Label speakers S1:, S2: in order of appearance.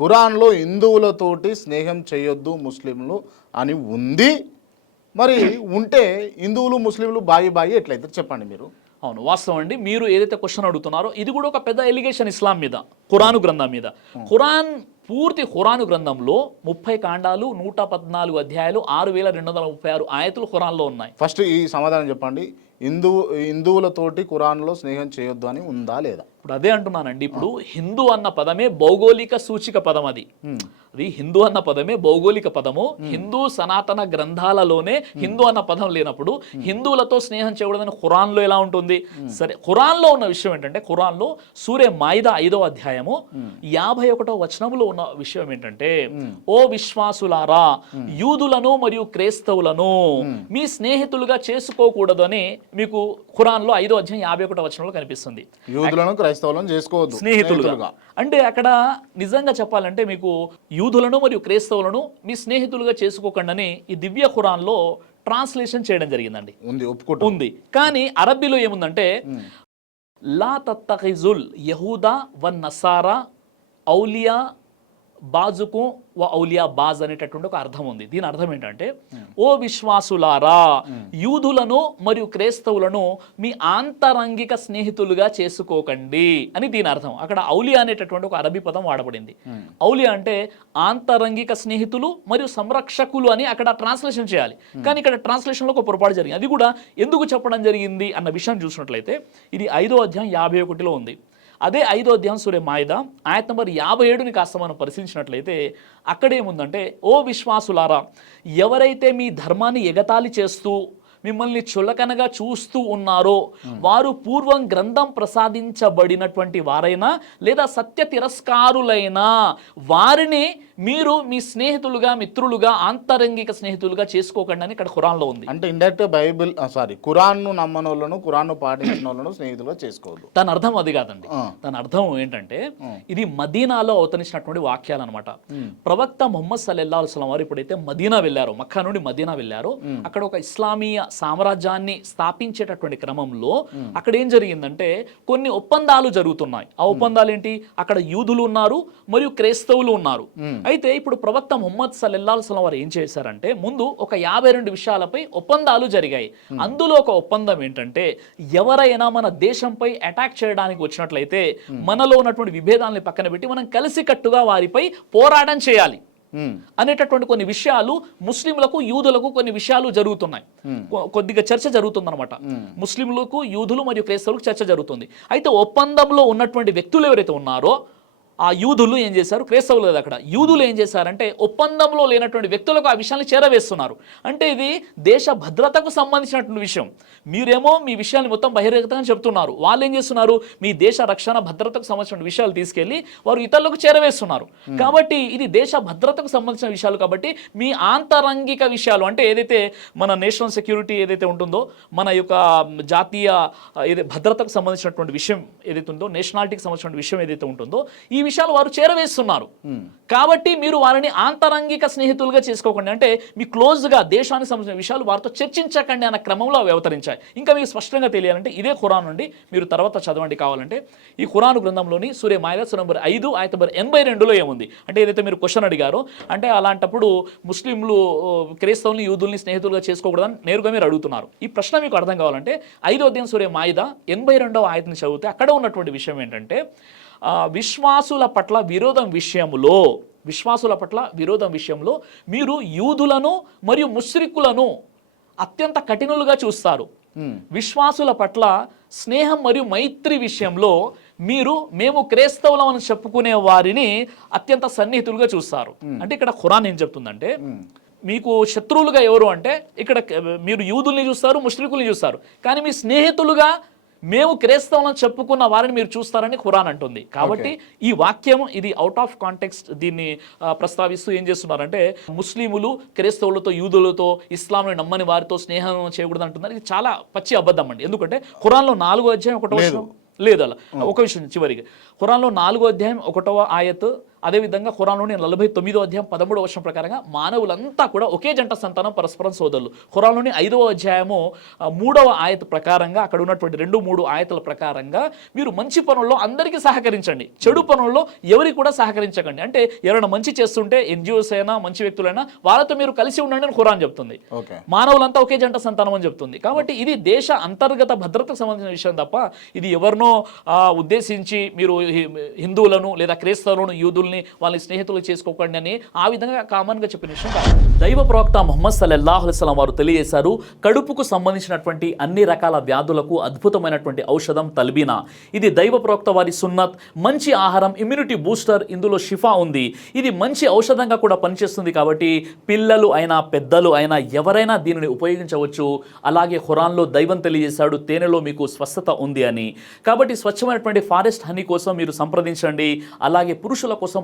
S1: ఖురాన్లో హిందువులతోటి స్నేహం చేయొద్దు ముస్లింలు అని ఉంది. మరి ఉంటే హిందువులు ముస్లింలు బాయి బాయి ఎట్లయితే చెప్పండి మీరు.
S2: అవును వాస్తవం అండి. మీరు ఏదైతే క్వశ్చన్ అడుగుతున్నారో ఇది కూడా ఒక పెద్ద ఎలిగేషన్ ఇస్లాం మీద ఖురాను గ్రంథం మీద. ఖురాన్ పూర్తి ఖురాను గ్రంథంలో ముప్పై కాండాలు నూట పద్నాలుగు అధ్యాయాలు ఆరు వేల రెండు వందల ముప్పై ఆరు ఆయతులు ఖురాన్లో ఉన్నాయి.
S1: ఫస్ట్ ఈ సమాధానం చెప్పండి. హిందువు హిందువులతోటి ఖురాన్లో స్నేహం చేయొద్దు అని ఉందా లేదా?
S2: ఇప్పుడు అదే అంటున్నానండి. ఇప్పుడు హిందూ అన్న పదమే భౌగోళిక సూచిక పదం అది. అది హిందూ అన్న పదమే భౌగోళిక పదము. హిందూ సనాతన గ్రంథాలలోనే హిందూ అన్న పదం లేనప్పుడు హిందువులతో స్నేహం చేయకూడదని ఖురాన్లో ఎలా ఉంటుంది? సరే ఖురాన్లో ఉన్న విషయం ఏంటంటే ఖురాన్లో సూర్య మాయిద ఐదో అధ్యాయము యాభై ఒకటో వచనంలో ఉన్న విషయం ఏంటంటే ఓ విశ్వాసులారా యూదులను మరియు క్రైస్తవులను మీ స్నేహితులుగా చేసుకోకూడదని మీకు ఖురాన్లో ఐదో అధ్యాయం యాభై ఒకటో వచనంలో కనిపిస్తుంది.
S1: యూదులను క్రైస్తవులను చేసుకోవద్దు.
S2: స్నేహితులుగా. అంటే అక్కడ నిజంగా చెప్పాలంటే మీకు యూదులను మరియు క్రైస్తవులను మీ స్నేహితులుగా చేసుకోకండి ఈ దివ్య ఖురాన్లో ట్రాన్స్లేషన్ చేయడం జరిగిందండి.
S1: ఉంది ఒప్పుకుంటా.
S2: ఉంది. కానీ అరబ్బీలో ఏముందంటే లా తత్తఖిజుల్ యహూదా వన్ నసారా ఔలియా బాజుకు ఔలియా బాజ్ అనేటటువంటి ఒక అర్థం ఉంది. దీని అర్థం ఏంటంటే ఓ విశ్వాసులారా యూదులను మరియు క్రైస్తవులను మీ ఆంతరంగిక స్నేహితులుగా చేసుకోకండి అని దీని అర్థం. అక్కడ ఔలియా అనేటటువంటి ఒక అరబీ పదం వాడబడింది. ఔలియా అంటే ఆంతరంగిక స్నేహితులు మరియు సంరక్షకులు అని అక్కడ ట్రాన్స్లేషన్ చేయాలి. కానీ ఇక్కడ ట్రాన్స్లేషన్లో ఒక పొరపాటు జరిగింది. అది కూడా ఎందుకు చెప్పడం జరిగింది అన్న విషయం చూసినట్లయితే ఇది ఐదో అధ్యాయం యాభై ఒకటిలో ఉంది. అదే ఐదో అధ్యాయం సూర్య మాయిద ఆయత నంబర్ యాభై ఏడుని కాస్త మనం పరిశీలించినట్లయితే అక్కడేముందంటే ఓ విశ్వాసులారా ఎవరైతే మీ ధర్మాన్ని ఎగతాళి చేస్తూ మిమ్మల్ని చులకనగా చూస్తూ ఉన్నారో వారు పూర్వం గ్రంథం ప్రసాదించబడినటువంటి వారైనా లేదా సత్య తిరస్కారులైనా వారిని మీరు మీ స్నేహితులుగా మిత్రులుగా ఆంతరంగిక స్నేహితులుగా చేసుకోకండి అని ఇక్కడ ఖురాన్లో ఉంది.
S1: అంటే ఇండైరెక్ట్ బైబిల్ సారీ ఖురాన్ను నమ్మని వాళ్ళను ఖురాన్ను పాటించిన వాళ్ళను స్నేహితులుగా చేసుకోవద్దు.
S2: దాని అర్థం అది కాదండి. దాని అర్థం ఏంటంటే ఇది మదీనాలో అవతరించినటువంటి వాక్యాలు అనమాట ప్రవక్త ముహమ్మద్ సల్లల్లా అల్సలం వారు ఎప్పుడైతే మదీనా వెళ్ళారో మక్కా నుండి మదీనా వెళ్ళారో అక్కడ ఒక ఇస్లామీయ సామ్రాజ్యాన్ని స్థాపించేటటువంటి క్రమంలో అక్కడ ఏం జరిగిందంటే కొన్ని ఒప్పందాలు జరుగుతున్నాయి. ఆ ఒప్పందాలు ఏంటి అక్కడ యూదులు ఉన్నారు మరియు క్రైస్తవులు ఉన్నారు. అయితే ఇప్పుడు ప్రవక్త ముహమ్మద్ సల్లల్లా అల్సలం వారు ఏం చేశారంటే ముందు ఒక యాభై రెండు విషయాలపై ఒప్పందాలు జరిగాయి. అందులో ఒక ఒప్పందం ఏంటంటే ఎవరైనా మన దేశంపై అటాక్ చేయడానికి వచ్చినట్లయితే మనలో ఉన్నటువంటి విభేదాలని పక్కన పెట్టి మనం కలిసికట్టుగా వారిపై పోరాటం చేయాలి. అనేటటువంటి కొన్ని విషయాలు ముస్లింలకు యూదులకు కొన్ని విషయాలు జరుగుతున్నాయి. కొద్దిగా చర్చ జరుగుతుందన్నమాట. ముస్లింలకు యూదులు మరియు క్రైస్తవులకు చర్చ జరుగుతుంది. అయితే ఒప్పందంలో ఉన్నటువంటి వ్యక్తులు ఎవరైతే ఉన్నారో ఆ యూదులు ఏం చేశారు? క్రైస్తవులు కదా అక్కడ. యూదులు ఏం చేశారంటే ఒప్పందంలో లేనటువంటి వ్యక్తులకు ఆ విషయాన్ని చేరవేస్తున్నారు. అంటే ఇది దేశ భద్రతకు సంబంధించినటువంటి విషయం. మీరేమో మీ విషయాన్ని మొత్తం బహిరంగతంగా చెప్తున్నారు. వాళ్ళు ఏం చేస్తున్నారు? మీ దేశ రక్షణ భద్రతకు సంబంధించిన విషయాలు తీసుకెళ్ళి వారు ఇతరులకు చేరవేస్తున్నారు. కాబట్టి ఇది దేశ భద్రతకు సంబంధించిన విషయాలు కాబట్టి మీ ఆంతరంగిక విషయాలు అంటే ఏదైతే మన నేషనల్ సెక్యూరిటీ ఏదైతే ఉంటుందో మన యొక్క జాతీయ ఏదైతే భద్రతకు సంబంధించినటువంటి విషయం ఏదైతే ఉందో నేషనాలిటీకి సంబంధించిన విషయం ఏదైతే ఉంటుందో ఈ విషయాలు వారు చేరవేస్తున్నారు. కాబట్టి మీరు వారిని ఆంతరంగిక స్నేహితులుగా చేసుకోకండి. అంటే మీ క్లోజ్గా దేశానికి సంబంధించిన విషయాలు వారితో చర్చించకండి అన్న క్రమంలో అవి అవతరించాయి. ఇంకా మీకు స్పష్టంగా తెలియాలంటే ఇదే ఖురాన్ నుండి మీరు తర్వాత చదవండి కావాలంటే. ఈ ఖురాను గ్రంథంలోని సూర్య మాయద నంబర్ ఐదు ఆయత నంబర్ ఎనభై రెండులో ఏముంది? అంటే ఏదైతే మీరు క్వశ్చన్ అడిగారో అంటే అలాంటప్పుడు ముస్లింలు క్రైస్తవుల్ని యూదుల్ని స్నేహితులుగా చేసుకోకూడదని నేరుగా మీరు అడుగుతున్నారు. ఈ ప్రశ్న మీకు అర్థం కావాలంటే ఐదో అధ్యాయం సూర్య మాయిద ఎనభై రెండవ ఆయతని చదివితే అక్కడ ఉన్నటువంటి విషయం ఏంటంటే విశ్వాసుల పట్ల విరోధం విషయములో విశ్వాసుల పట్ల విరోధం విషయంలో మీరు యూదులను మరియు ముస్రికులను అత్యంత కఠినులుగా చూస్తారు. విశ్వాసుల పట్ల స్నేహం మరియు మైత్రి విషయంలో మీరు మేము క్రైస్తవులం అని చెప్పుకునే వారిని అత్యంత సన్నిహితులుగా చూస్తారు. అంటే ఇక్కడ ఖురాన్ ఏం చెప్తుందంటే మీకు శత్రువులుగా ఎవరు అంటే ఇక్కడ మీరు యూదుల్ని చూస్తారు ముష్రికుల్ని చూస్తారు. కానీ మీ స్నేహితులుగా మేము క్రైస్తవులను చెప్పుకున్న వారిని మీరు చూస్తారని ఖురాన్ అంటుంది. కాబట్టి ఈ వాక్యం ఇది అవుట్ ఆఫ్ కాంటెక్స్ట్ దీన్ని ప్రస్తావిస్తూ ఏం చేస్తున్నారంటే ముస్లిములు క్రైస్తవులతో యూదులతో ఇస్లాంని నమ్మని వారితో స్నేహం చేయకూడదు అంటున్నారు ఇది చాలా పచ్చి అబద్ధం అండి. ఎందుకంటే ఖురాన్లో నాలుగో అధ్యాయం ఒకటో లేదు. అలా ఒక విషయం చివరికి. ఖురాన్లో నాలుగో అధ్యాయం ఒకటవ ఆయత్ అదేవిధంగా ఖురాన్లోని నలభై తొమ్మిదో అధ్యాయం పదమూడవ వర్షం ప్రకారంగా మానవులంతా కూడా ఒకే జంట సంతానం పరస్పరం సోదరులు. ఖురాన్లోని ఐదవ అధ్యాయము మూడవ ఆయత ప్రకారంగా అక్కడ ఉన్నటువంటి రెండు మూడు ఆయతల ప్రకారంగా మీరు మంచి పనుల్లో అందరికీ సహకరించండి. చెడు పనుల్లో ఎవరికి కూడా సహకరించకండి. అంటే ఎవరైనా మంచి చేస్తుంటే ఎన్జిఓస్ అయినా మంచి వ్యక్తులైనా వాళ్ళతో మీరు కలిసి ఉండండి అని ఖురాన్ చెప్తుంది. మానవులంతా ఒకే జంట సంతానం అని చెప్తుంది. కాబట్టి ఇది దేశ అంతర్గత భద్రతకు సంబంధించిన విషయం తప్ప ఇది ఎవరినో ఉద్దేశించి మీరు హిందువులను లేదా క్రైస్తవులను యూదుల్ని వాళ్ళని స్నేహితులు చేసుకోకండి అని ఆ విధంగా కామన్గా చెప్పిన విషయం కాదు. దైవ ప్రవక్త మొహమ్మద్ సల్లల్లాహు అలైస్లాం వారు తెలియజేశారు కడుపుకు సంబంధించినటువంటి అన్ని రకాల వ్యాధులకు అద్భుతమైనటువంటి ఔషధం తల్బీనా. ఇది దైవ ప్రవక్త వారి సున్నత్ మంచి ఆహారం ఇమ్యూనిటీ బూస్టర్ ఇందులో షిఫా ఉంది. ఇది మంచి ఔషధంగా కూడా పనిచేస్తుంది కాబట్టి పిల్లలు అయినా పెద్దలు అయినా ఎవరైనా దీనిని ఉపయోగించవచ్చు. అలాగే హురాన్లో దైవం తెలియజేశాడు తేనెలో మీకు స్వస్థత ఉంది అని. కాబట్టి స్వచ్ఛమైనటువంటి ఫారెస్ట్ హనీ కోసం మీరు సంప్రదించండి. అలాగే పురుషుల కోసం